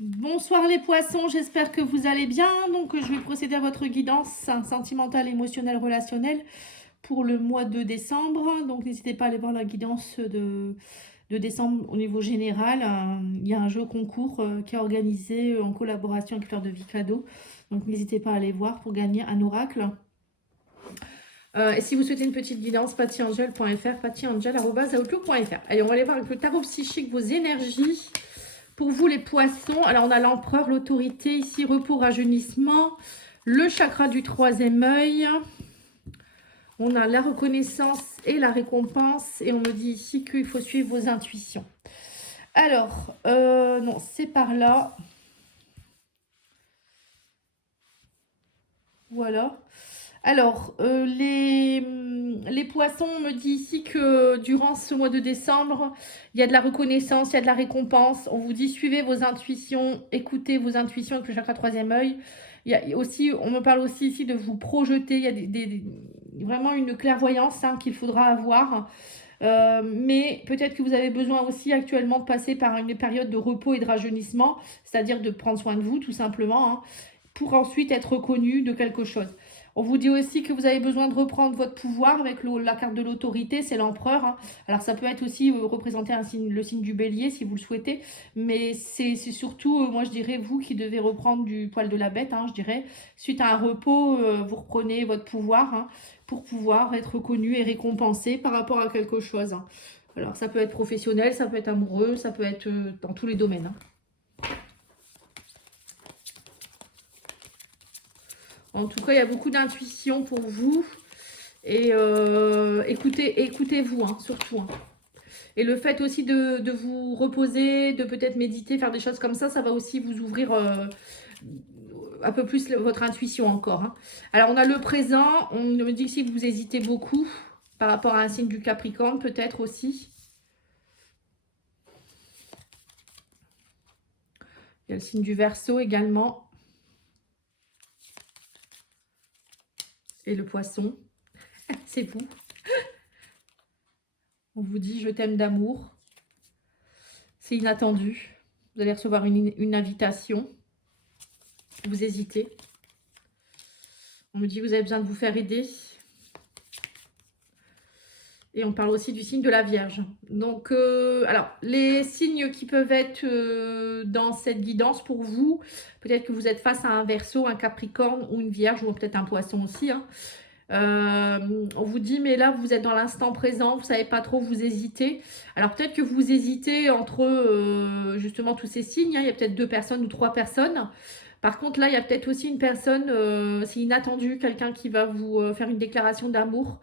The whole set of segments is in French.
Bonsoir les poissons, j'espère que vous allez bien. Donc je vais procéder à votre guidance sentimentale, émotionnelle, relationnelle pour le mois de décembre. Donc n'hésitez pas à aller voir la guidance de décembre au niveau général. Il y a un jeu concours qui est organisé en collaboration avec Fleur de Vie Cadeau. Donc n'hésitez pas à aller voir pour gagner un oracle. Et si vous souhaitez une petite guidance, pattyangel.fr, pattyangel.outlook.fr. Allez, on va aller voir avec le tarot psychique vos énergies. Pour vous les poissons, alors on a l'empereur, l'autorité, ici repos, rajeunissement, le chakra du troisième œil, on a la reconnaissance et la récompense, et on me dit ici qu'il faut suivre vos intuitions. Alors, non, c'est par là. Voilà. Alors, les poissons, on me dit ici que durant ce mois de décembre, il y a de la reconnaissance, il y a de la récompense. On vous dit suivez vos intuitions, écoutez vos intuitions avec le chakra troisième œil. Il y a aussi, on me parle aussi ici de vous projeter. Il y a vraiment une clairvoyance qu'il faudra avoir. Mais peut-être que vous avez besoin aussi actuellement de passer par une période de repos et de rajeunissement, c'est-à-dire de prendre soin de vous tout simplement, pour ensuite être reconnu de quelque chose. On vous dit aussi que vous avez besoin de reprendre votre pouvoir avec la carte de l'autorité, c'est l'empereur. Alors ça peut être aussi représenter le signe du bélier si vous le souhaitez, mais c'est surtout, moi je dirais, vous qui devez reprendre du poil de la bête, je dirais. Suite à un repos, vous reprenez votre pouvoir pour pouvoir être reconnu et récompensé par rapport à quelque chose. Alors ça peut être professionnel, ça peut être amoureux, ça peut être dans tous les domaines. En tout cas, il y a beaucoup d'intuition pour vous. Et écoutez-vous, surtout. Et le fait aussi de vous reposer, de peut-être méditer, faire des choses comme ça va aussi vous ouvrir un peu plus votre intuition encore. Alors, on a le présent. On me dit ici que vous hésitez beaucoup par rapport à un signe du Capricorne, peut-être aussi. Il y a le signe du Verseau également. Et le Poisson. C'est vous. On vous dit je t'aime d'amour. C'est inattendu. Vous allez recevoir une invitation. Vous hésitez. On me dit vous avez besoin de vous faire aider. Et on parle aussi du signe de la Vierge. Donc, alors, les signes qui peuvent être dans cette guidance pour vous, peut-être que vous êtes face à un Verseau, un Capricorne ou une Vierge, ou peut-être un Poisson aussi. On vous dit, mais là, vous êtes dans l'instant présent, vous ne savez pas trop, vous hésitez. Alors, peut-être que vous hésitez entre justement tous ces signes. Il y a peut-être 2 personnes ou 3 personnes. Par contre, là, il y a peut-être aussi une personne, c'est inattendu, quelqu'un qui va vous faire une déclaration d'amour.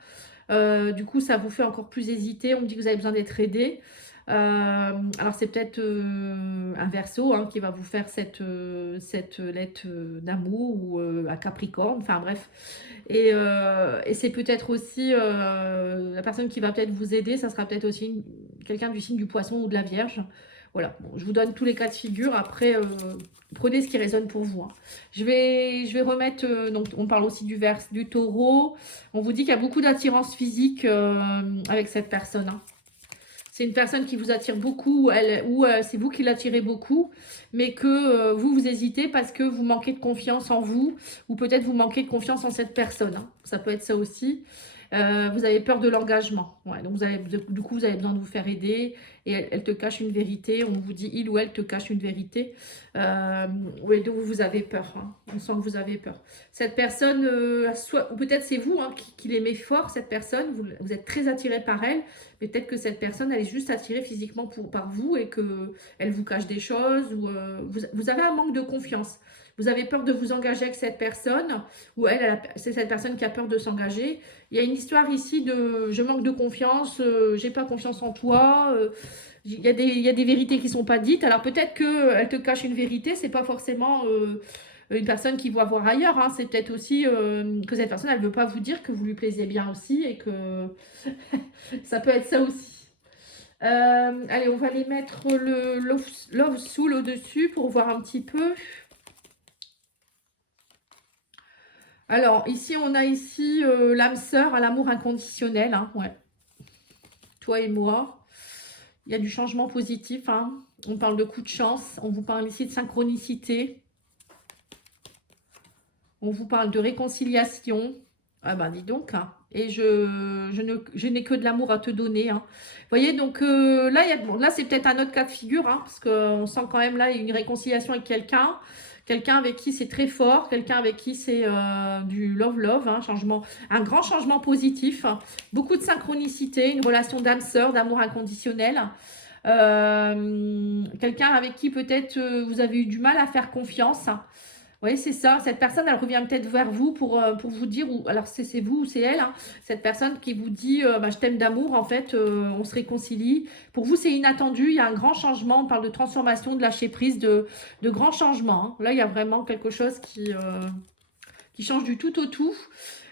Du coup, ça vous fait encore plus hésiter. On me dit que vous avez besoin d'être aidé. Alors, c'est peut-être un Verseau qui va vous faire cette lettre d'amour ou un Capricorne. Enfin, bref. Et c'est peut-être aussi la personne qui va peut-être vous aider. Ça sera peut-être aussi quelqu'un du signe du Poisson ou de la Vierge. Voilà, bon, je vous donne tous les cas de figure. Après, prenez ce qui résonne pour vous. Je vais remettre, donc on parle aussi du Taureau. On vous dit qu'il y a beaucoup d'attirance physique avec cette personne. C'est une personne qui vous attire beaucoup, ou c'est vous qui l'attirez beaucoup, mais que vous hésitez parce que vous manquez de confiance en vous, ou peut-être vous manquez de confiance en cette personne. Ça peut être ça aussi. Vous avez peur de l'engagement. Ouais, donc du coup, vous avez besoin de vous faire aider. Et elle te cache une vérité. On vous dit, il ou elle te cache une vérité. Oui, donc vous avez peur. On sent que vous avez peur. Cette personne, ou peut-être c'est vous qui l'aimez fort, cette personne. Vous êtes très attiré par elle. Mais peut-être que cette personne, elle est juste attirée physiquement par vous et qu'elle vous cache des choses. Ou vous avez un manque de confiance. Vous avez peur de vous engager avec cette personne. Ou c'est cette personne qui a peur de s'engager. Il y a une histoire ici de je manque de confiance, j'ai pas confiance en toi. Il y a des vérités qui sont pas dites. Alors peut-être qu'elle te cache une vérité, c'est pas forcément une personne qui va voir ailleurs. C'est peut-être aussi que cette personne, elle veut pas vous dire que vous lui plaisez bien aussi et que ça peut être ça aussi. Allez, on va aller mettre le Love Soul au-dessus pour voir un petit peu. Alors, ici, on a ici l'âme sœur à l'amour inconditionnel. Ouais. Toi et moi. Il y a du changement positif. On parle de coup de chance. On vous parle ici de synchronicité. On vous parle de réconciliation. Ah ben dis donc, hein. Et je n'ai que de l'amour à te donner, hein. Vous voyez, donc là, bon, là c'est peut-être un autre cas de figure, hein, parce qu'on sent quand même là une réconciliation avec quelqu'un. Quelqu'un avec qui c'est très fort, quelqu'un avec qui c'est du love-love, hein, un grand changement positif, hein. Beaucoup de synchronicité, une relation d'âme-sœur, d'amour inconditionnel. Quelqu'un avec qui peut-être vous avez eu du mal à faire confiance. Oui, c'est ça. Cette personne, elle revient peut-être vers vous pour vous dire, ou alors c'est vous ou c'est elle, hein, cette personne qui vous dit bah, je t'aime d'amour, en fait, on se réconcilie. Pour vous, c'est inattendu, il y a un grand changement, on parle de transformation, de lâcher prise, de grands changements, hein. Là, il y a vraiment quelque chose qui change du tout au tout.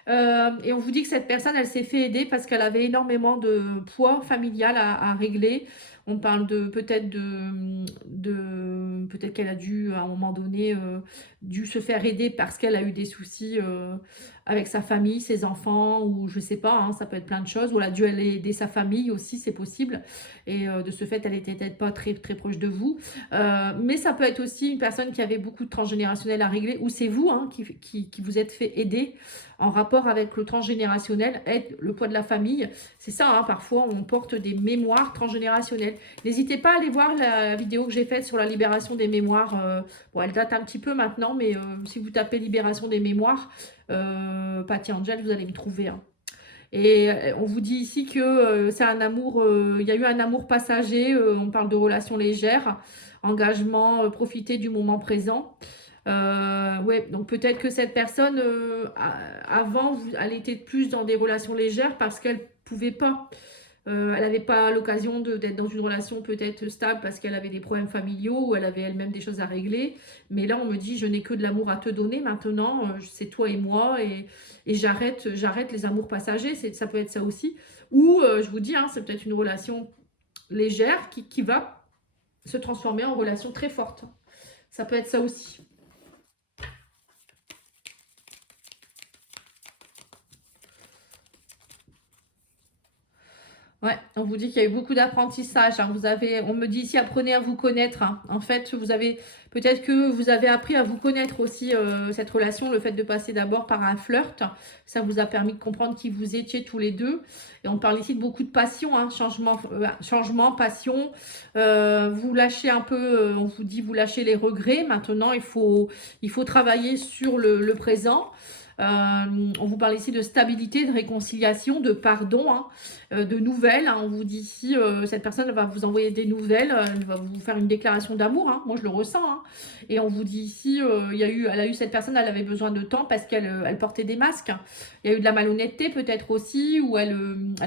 Et on vous dit que cette personne, elle s'est fait aider parce qu'elle avait énormément de poids familial à régler. On parle de peut-être peut-être qu'elle a dû à un moment donné dû se faire aider parce qu'elle a eu des soucis avec sa famille, ses enfants, ou je sais pas, hein, ça peut être plein de choses. Ou elle a dû aller aider sa famille aussi, c'est possible. Et de ce fait, elle était peut-être pas très très proche de vous. Mais ça peut être aussi une personne qui avait beaucoup de transgénérationnel à régler, ou c'est vous hein, qui vous êtes fait aider en rapport avec le transgénérationnel, aide le poids de la famille. C'est ça, hein, parfois on porte des mémoires transgénérationnelles. N'hésitez pas à aller voir la vidéo que j'ai faite sur la libération des mémoires. Bon, elle date un petit peu maintenant, mais si vous tapez libération des mémoires, Patty Angel, vous allez me trouver, hein. Et on vous dit ici que c'est un amour, il y a eu un amour passager, on parle de relations légères, engagement, profiter du moment présent. Ouais, donc peut-être que cette personne, avant, elle était plus dans des relations légères parce qu'elle pouvait pas. Elle n'avait pas l'occasion d'être dans une relation peut-être stable parce qu'elle avait des problèmes familiaux ou elle avait elle-même des choses à régler. Mais là, on me dit, je n'ai que de l'amour à te donner maintenant. C'est toi et moi et j'arrête les amours passagers. Ça peut être ça aussi. Ou, je vous dis, hein, c'est peut-être une relation légère qui va se transformer en relation très forte. Ça peut être ça aussi. Ouais, on vous dit qu'il y a eu beaucoup d'apprentissage, hein. On me dit ici, apprenez à vous connaître, hein. En fait, peut-être que vous avez appris à vous connaître aussi, cette relation, le fait de passer d'abord par un flirt. Ça vous a permis de comprendre qui vous étiez tous les deux. Et on parle ici de beaucoup de passion, hein, changement, passion. Vous lâchez un peu, on vous dit, vous lâchez les regrets. Maintenant, il faut travailler sur le présent. On vous parle ici de stabilité, de réconciliation, de pardon, hein, de nouvelles, hein. On vous dit ici, cette personne va vous envoyer des nouvelles, elle va vous faire une déclaration d'amour, hein. Moi je le ressens, hein. Et on vous dit ici, elle a eu cette personne, elle avait besoin de temps parce qu'elle portait des masques. Il y a eu de la malhonnêteté peut-être aussi, ou elle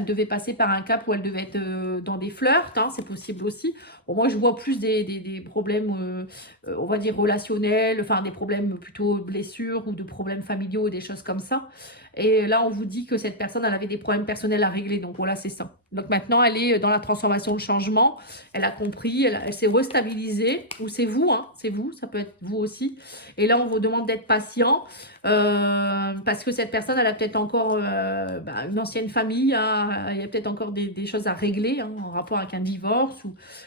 devait passer par un cap où elle devait être dans des flirts, hein, c'est possible aussi. Bon, moi je vois plus des problèmes, on va dire relationnels, enfin des problèmes plutôt de blessures ou de problèmes familiaux, des choses comme ça. Et là, on vous dit que cette personne, elle avait des problèmes personnels à régler. Donc voilà, c'est ça. Donc maintenant, elle est dans la transformation, le changement. Elle a compris, elle s'est restabilisée. Ou c'est vous, hein, c'est vous, ça peut être vous aussi. Et là, on vous demande d'être patient. Parce que cette personne, elle a peut-être encore une ancienne famille, hein. Il y a peut-être encore des choses à régler, hein, en rapport avec un divorce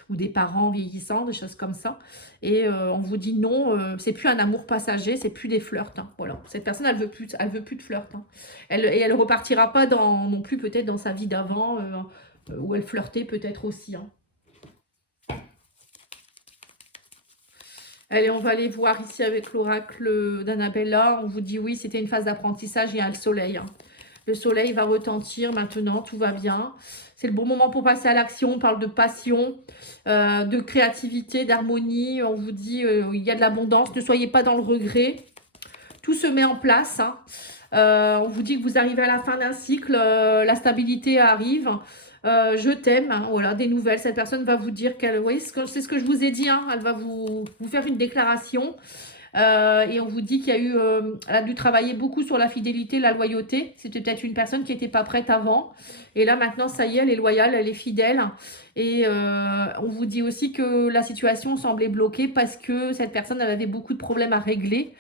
ou des parents vieillissants, des choses comme ça. Et on vous dit non, c'est plus un amour passager, c'est plus des flirts, hein. Voilà, cette personne, elle veut plus de flirts, hein. Et elle repartira pas non plus peut-être dans sa vie d'avant, où elle flirtait peut-être aussi, hein. Allez, on va aller voir ici avec l'oracle d'Annabella. On vous dit oui, c'était une phase d'apprentissage, il y a le soleil, hein. Le soleil va retentir maintenant, tout va bien. C'est le bon moment pour passer à l'action. On parle de passion, de créativité, d'harmonie. On vous dit il y a de l'abondance. Ne soyez pas dans le regret. Tout se met en place, hein. On vous dit que vous arrivez à la fin d'un cycle. La stabilité arrive. Je t'aime, hein, voilà, des nouvelles. Cette personne va vous dire qu'elle... Oui, c'est ce que je vous ai dit, hein, elle va vous faire une déclaration. Et on vous dit qu'il y a eu, elle a dû travailler beaucoup sur la fidélité, la loyauté. C'était peut-être une personne qui n'était pas prête avant. Et là, maintenant, ça y est, elle est loyale, elle est fidèle. Et on vous dit aussi que la situation semblait bloquée parce que cette personne, elle avait beaucoup de problèmes à régler.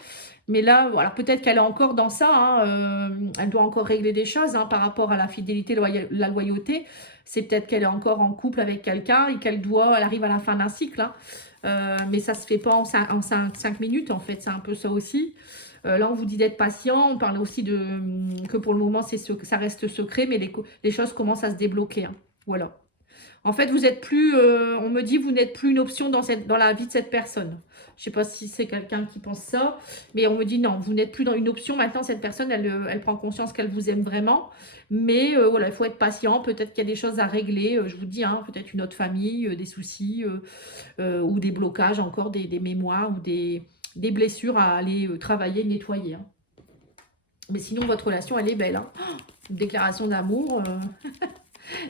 Mais là, voilà, peut-être qu'elle est encore dans ça, hein, elle doit encore régler des choses hein, par rapport à la fidélité, la loyauté. C'est peut-être qu'elle est encore en couple avec quelqu'un et elle arrive à la fin d'un cycle. Hein. Mais ça se fait pas en 5 minutes, en fait, c'est un peu ça aussi. Là, on vous dit d'être patient, on parle aussi que pour le moment, ça reste secret, mais les choses commencent à se débloquer. Hein. Voilà. En fait, vous êtes plus, on me dit, vous n'êtes plus une option dans la vie de cette personne. Je ne sais pas si c'est quelqu'un qui pense ça, mais on me dit non, vous n'êtes plus dans une option. Maintenant, cette personne, elle prend conscience qu'elle vous aime vraiment. Mais voilà, il faut être patient. Peut-être qu'il y a des choses à régler. Je vous dis, hein, peut-être une autre famille, des soucis ou des blocages, encore des mémoires ou des blessures à aller travailler, nettoyer. Hein. Mais sinon, votre relation, elle est belle. Hein. Une déclaration d'amour.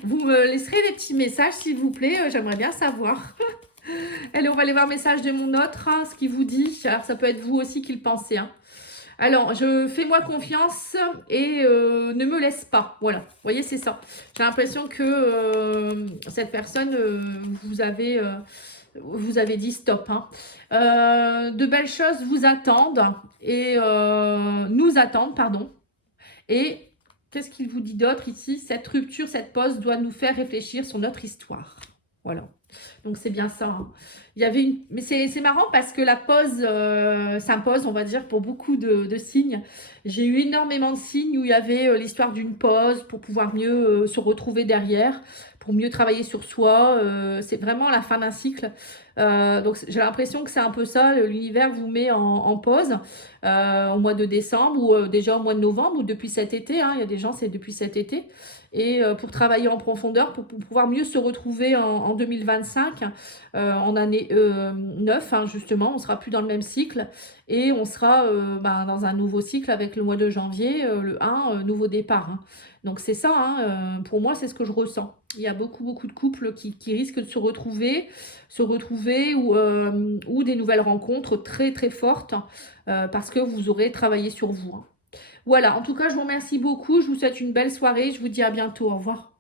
Vous me laisserez des petits messages, s'il vous plaît. J'aimerais bien savoir. Allez, on va aller voir le message de mon autre, hein, ce qu'il vous dit. Alors, ça peut être vous aussi qui le pensez. Hein. Alors, fais-moi confiance et ne me laisse pas. Voilà, vous voyez, c'est ça. J'ai l'impression que cette personne, vous avez dit stop. Hein. De belles choses vous attendent et nous attendent, pardon. Et qu'est-ce qu'il vous dit d'autre ici? Cette rupture, cette pause doit nous faire réfléchir sur notre histoire. Voilà. Donc, c'est bien ça. Hein. Il y avait Mais c'est marrant parce que la pause s'impose, on va dire, pour beaucoup de signes. J'ai eu énormément de signes où il y avait l'histoire d'une pause pour pouvoir mieux se retrouver derrière, pour mieux travailler sur soi. C'est vraiment la fin d'un cycle. Donc, j'ai l'impression que c'est un peu ça. L'univers vous met en pause au mois de décembre ou déjà au mois de novembre ou depuis cet été. Hein. Il y a des gens, c'est depuis cet été. Et pour travailler en profondeur, pour pouvoir mieux se retrouver en 2025, en année 9, hein, justement, on sera plus dans le même cycle et on sera dans un nouveau cycle avec le mois de janvier, le 1, nouveau départ. Hein. Donc c'est ça, hein, pour moi, c'est ce que je ressens. Il y a beaucoup de couples qui risquent de se retrouver ou des nouvelles rencontres très très fortes parce que vous aurez travaillé sur vous. Hein. Voilà, en tout cas, je vous remercie beaucoup. Je vous souhaite une belle soirée. Je vous dis à bientôt. Au revoir.